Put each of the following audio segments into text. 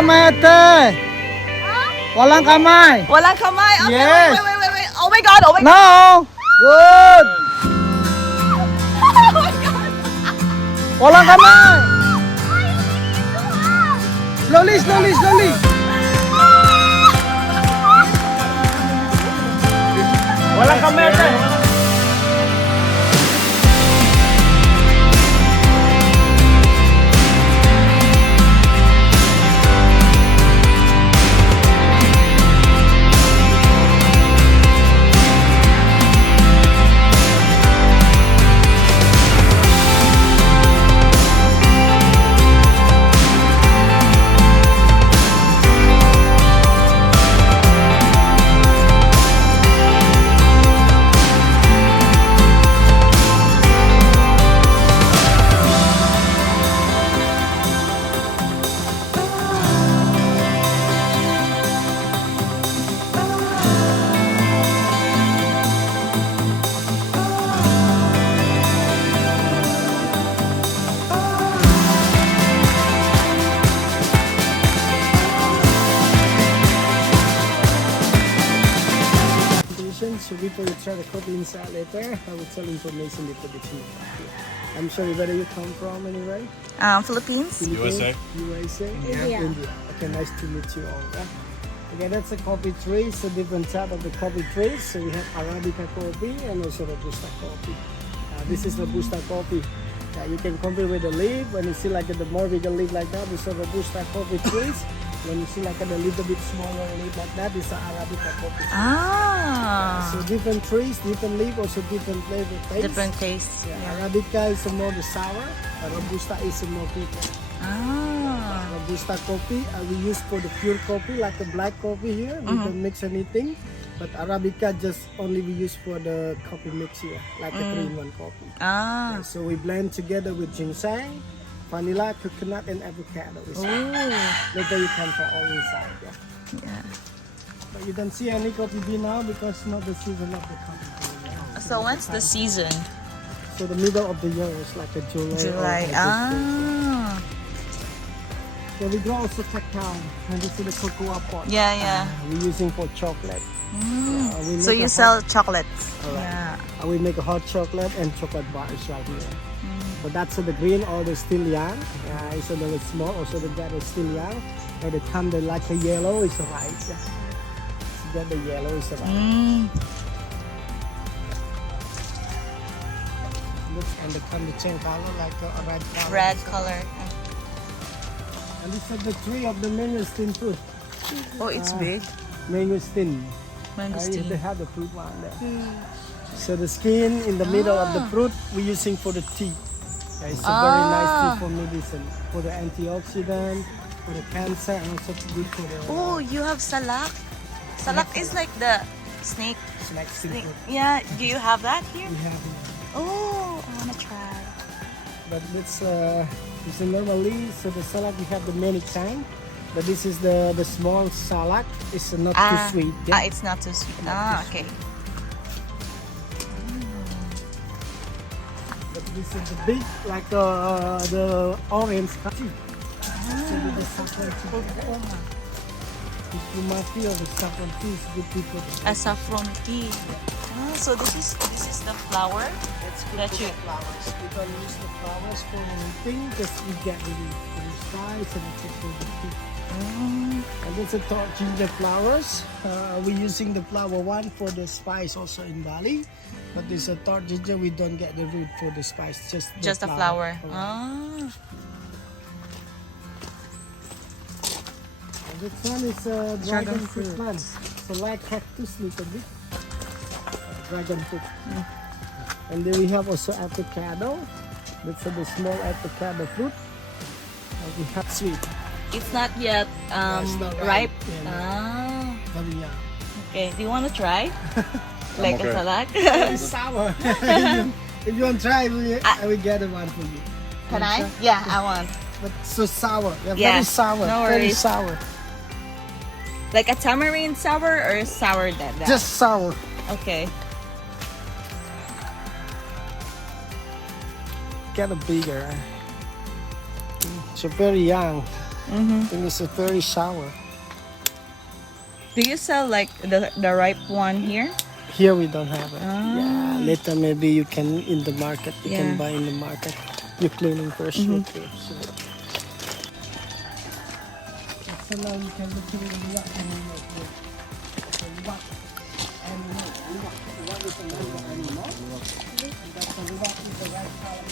kamay ate. Walang kamay. Walang kamay. Okay, Yes. wait. Oh my God. No. Good. Oh my God. Walang kamay. Slowly. Walang kamay ate. So before you try the coffee inside later, I will tell information little bit more. I'm sorry, where do you come from anyway? Philippines. USA. USA? India. India. Okay, nice to meet you all. Yeah? Okay, that's a coffee tree. So different type of the coffee trees. So we have Arabica coffee and also Robusta coffee. This is Robusta coffee. You can compare with the leaf. When you see like the more bigger leaf like that, it's a Robusta coffee trees. When you see like a little bit smaller leaf like that, it's an Arabica coffee tree. So different trees, different leaf, also different flavor taste. Different tastes. Yeah. Arabica is more the sour. Robusta is more bitter. Robusta coffee we use for the pure coffee, like the black coffee here. We don't mix anything. But Arabica just only we use for the coffee mix here, like a 3-in-1 coffee. Yeah, so we blend together with ginseng, vanilla, coconut, and avocado. Later you can try all inside. Yeah. But you don't see any coffee bean now because it's not the season of the coffee bean. Yeah. So when's the season? So the middle of the year is like a July. So we grow also cacao, and this is the cocoa pot. Yeah. We're using for chocolate. So you sell chocolates. Yeah. We make a hot chocolate and chocolate bars right here. But that's the green or the still young. It's a little small. Also the that is still young. And the come the like a yellow is right. So that the yellow is right. Look, and the come the same color like a red color. Red color. And this is the tree of the mangosteen fruit. Oh, it's big. Mangosteen. Mangosteen. They have the fruit one there. So the skin in the middle of the fruit we're using for the tea. It's a very nice tea for medicine, for the antioxidant, for the cancer, and also good for the. Oh, you have salak. Salak is like the snake. Snake. Yeah. Do you have that here? We have it. Oh, I wanna try. But it's normally so the salad we have the many kind. But this is the small salad. It's not too sweet. Yeah? It's not too sweet. Okay. But this is the big, like the orange tea. So with the saffron tea. This tea or the saffron tea is good tea for the. A saffron tea. So this is the flower. That's good for the flowers. We don't use the flowers for anything. Just we get the spice and it's for the tea. And it's a tart ginger flowers. We're using the flower one for the spice also in Bali. But this a tart ginger, we don't get the root for the spice, just the flower. And this one is a dragon fruit plant. So like cactus little bit. Dragon fruit. And then we have also avocado. That's the small avocado fruit. And we have sweet. It's not yet It's not ripe. Yeah, very young. Okay. Do you want to try? Like okay. a salad? It's sour. If you want to try, I will get one for you. Can I? Yeah, I want. But so sour. Yeah, Yeah, very sour. no Very worries. sour. Like a tamarind sour or sour that? Just sour. Okay. Get a bigger. So very young. And it's a very sour. Do you sell like the ripe one here? Here we don't have it. Yeah, later maybe you can in the market. You can buy in the market. You're cleaning first. Okay. So now you can look at what animal. So what animal? What is another animal? That's a what is the right color.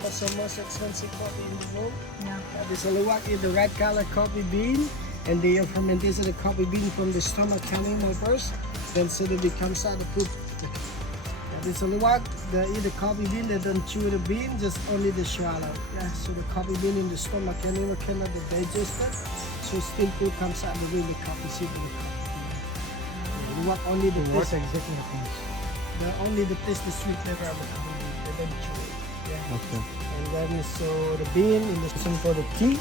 That's the most expensive coffee in the world. Yeah. This luwak is the red color coffee bean, and they are fermented the coffee bean from the stomach animal first, then so they becomes out the poop. This luwak, they eat the coffee bean, they don't chew the bean, just only the swallow. Yeah, so the coffee bean in the stomach animal cannot be digested, so still food comes out the way the coffee seed in the coffee bean. Luwak only the taste. exactly The only the taste the sweet flavor of the coffee bean, they don't chew it. Yeah. Okay. And then so the bean in the system for the tea.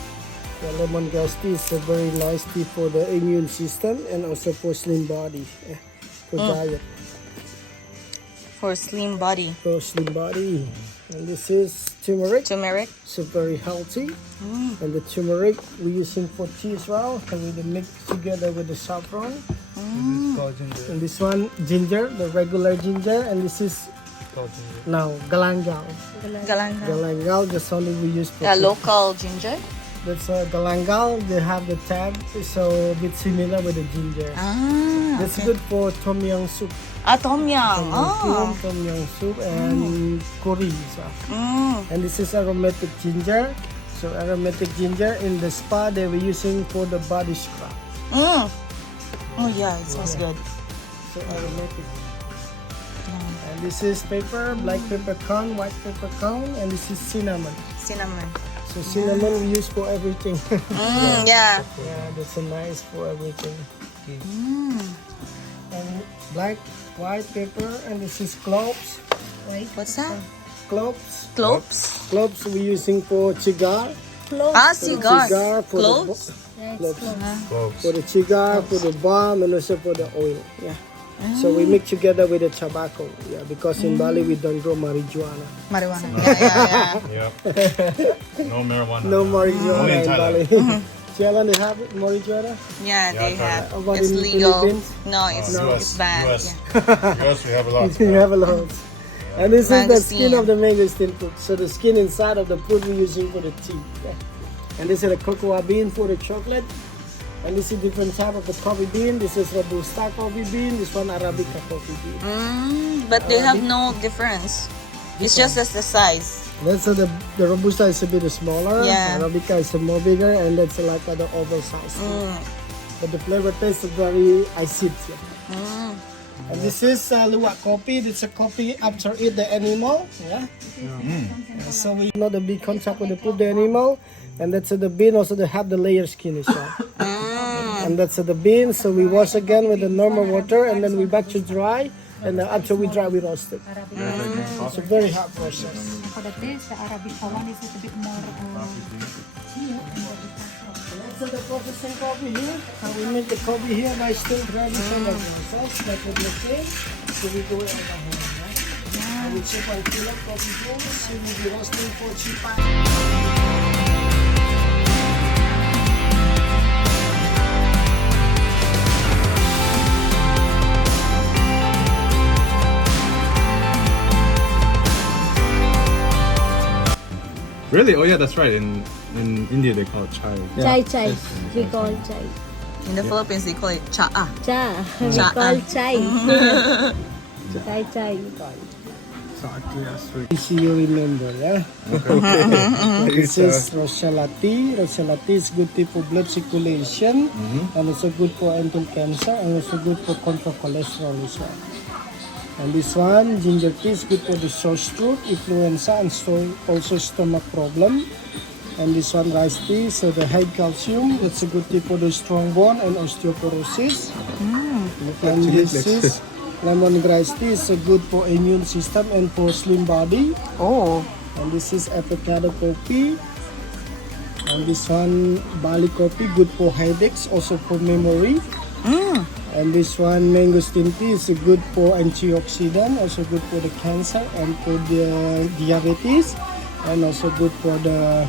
The lemongrass tea is a very nice tea for the immune system and also for slim body, for diet, For slim body. for slim body. And this is turmeric. Turmeric. So very healthy. And the turmeric we using for tea as well. And we mix together with the saffron. It's called ginger. And this one ginger, the regular ginger. And this is Called ginger. now galangal. Galangal. Galangal, that's only we use for Yeah, tea. local ginger. That's galangal. They have the tag, so a bit similar with the ginger. That's good for tom yum soup. Tom yum. Tom yum soup and curry. So. And this is aromatic ginger. So aromatic ginger in the spa they were using for the body scrub. Oh yeah, it smells good. So aromatic. And this is pepper, black peppercorn, white peppercorn, and this is cinnamon. Cinnamon. So cinnamon we use for everything. Yeah. Yeah, that's a nice for everything. And black, white pepper, and this is cloves. Right? What's that? Cloves. Cloves. Cloves we using for cigar. Cigar. Cigar for Cloves. for the cigar, for the balm, and also for the oil. Yeah. So we mix together with the tobacco. Yeah, because in Bali we don't grow marijuana. Marijuana. Yeah. Yep. No marijuana. No marijuana Only in in Thailand. Bali. Thailand they have marijuana. Yeah, they Yeah, have. What It's in legal. Philippines? No, it's US, bad. US. Yeah. US, we have a lot. We have a lot. And this is the skin Mangosteen. of the mangosteen fruit. So the skin inside of the fruit we're using for the tea. Yeah. And this is the cocoa bean for the chocolate. And this is different type of the coffee bean. This is Robusta coffee bean. This one Arabica coffee bean. But they have no difference. It's just as the size. That's the Robusta is a bit smaller. Yeah. Arabica is more bigger, and that's like the oversized. But the flavor taste is very acid. Yeah. And this is luwak coffee. It's a coffee after eat the animal. Yeah. So we know the big contact with the poop the animal, and that's the bean. Also they have the layer skin as well. And that's the bean. So we wash again with the normal water, and then we back to dry. And after we dry, we roast it. It's a very hot process. For the taste, the Arabica one is a little bit more. That's the processing coffee here. We make the coffee here by still traditional process, like what you say. So we go in the hand. Right? We chip and fill up coffee beans. So we be roasting for cheap. Really? Oh yeah, that's right. In India they call it chai. Chai. We call chai. In the Philippines, they call it cha'a. Cha. We Cha. call chai. Chai we call. See you remember, yeah? This is Rosella tea. Rosella tea is good tea for blood circulation, and also good for anti-cancer, and also good for control cholesterol as well. And this one, ginger tea, is good for the sore throat, influenza, and also stomach problem. And this one, rice tea, so the high calcium, that's a good tea for the strong bone and osteoporosis. And this is lemongrass tea, is good for immune system and for slim body. Oh. And this is avocado coffee. And this one, Bali coffee, good for headaches, also for memory. And this one, mangosteen tea, is good for antioxidant, also good for the cancer and for the diabetes. and also good for the,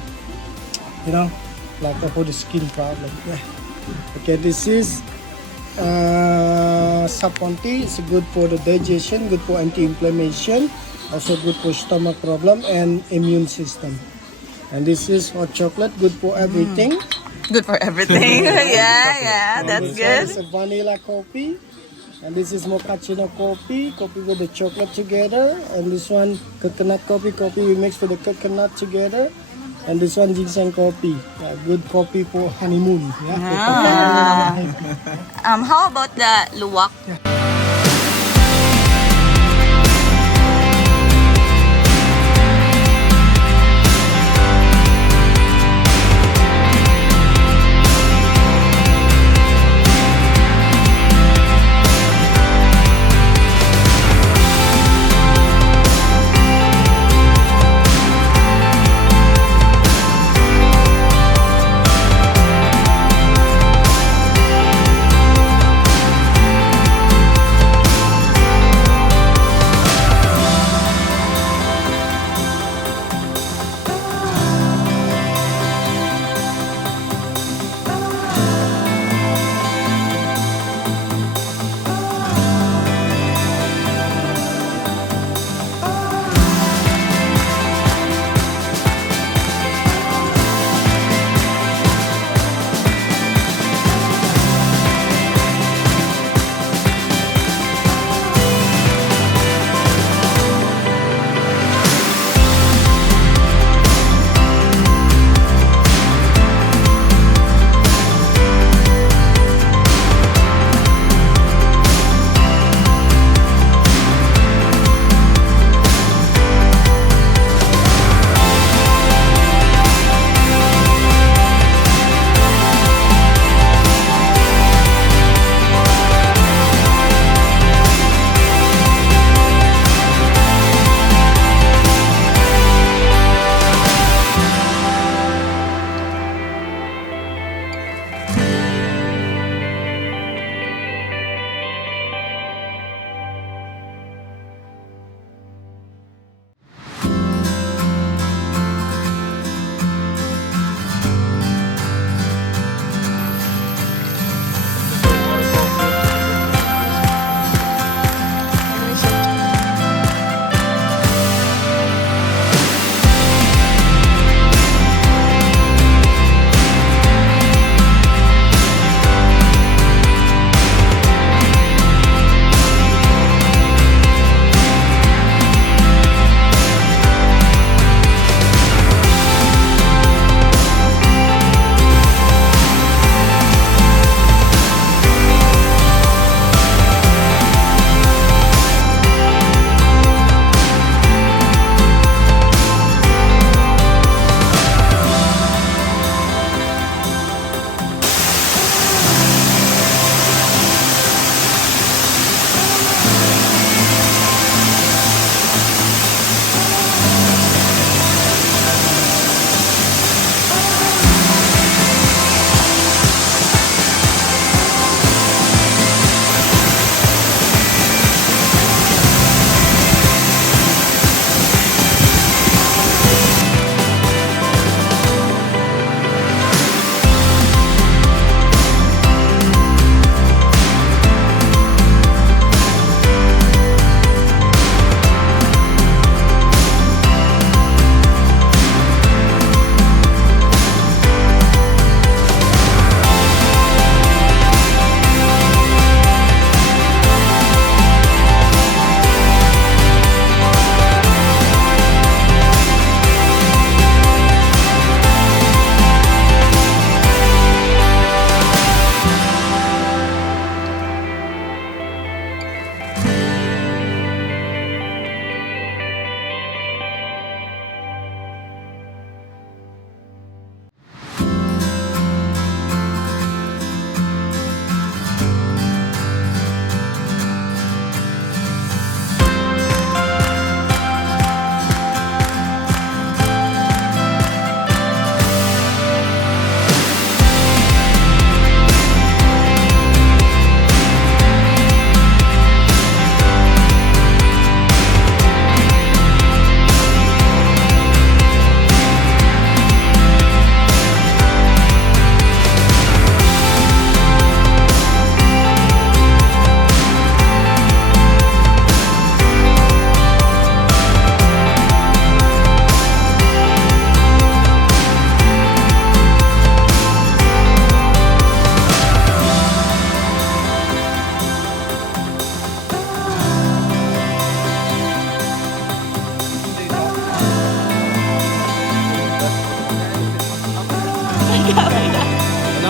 like for the skin problem. Yeah. Okay, this is saffron tea. It's good for the digestion, good for anti-inflammation, also good for stomach problem and immune system. And this is hot chocolate, good for everything. Good for everything. Yeah, that's This good. one is a vanilla coffee. And this is mochaccino coffee with the chocolate together. And this one coconut coffee we mix with the coconut together. And this one ginseng coffee, good coffee for honeymoon. Yeah. How about the luwak?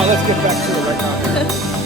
let's get back to it right now.